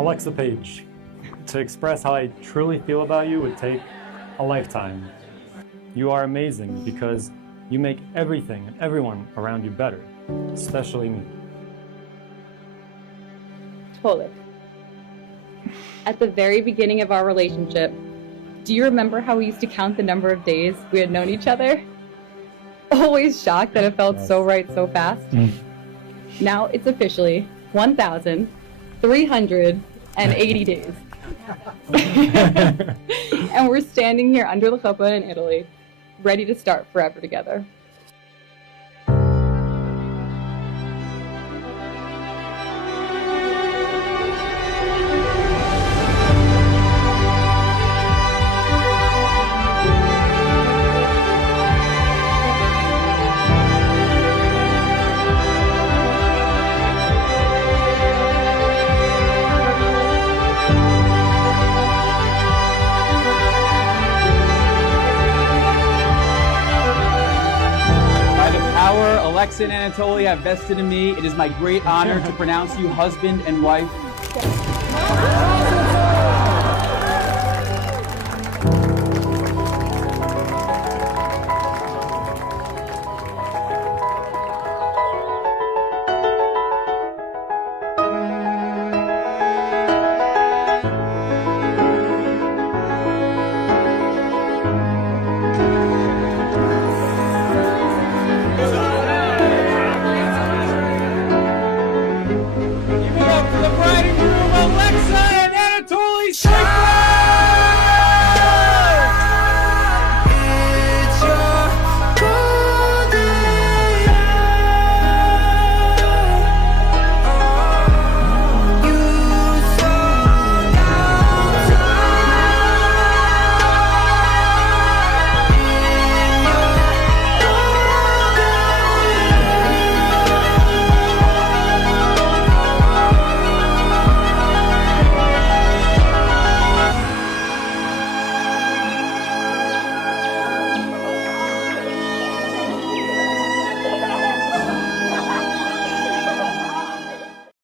Alexa Page. To express how I truly feel about you would take a lifetime. You are amazing because you make everything and everyone around you better, especially me. Totally. At the very beginning of our relationship, do you remember how we used to count the number of days we had known each other? Always shocked that it felt so right so fast. Now it's officially 1,380 days. And we're standing here under the chuppah in Italy, ready to start forever together. Alexa and Anatoly have vested in me. It is my great honor to pronounce you husband and wife.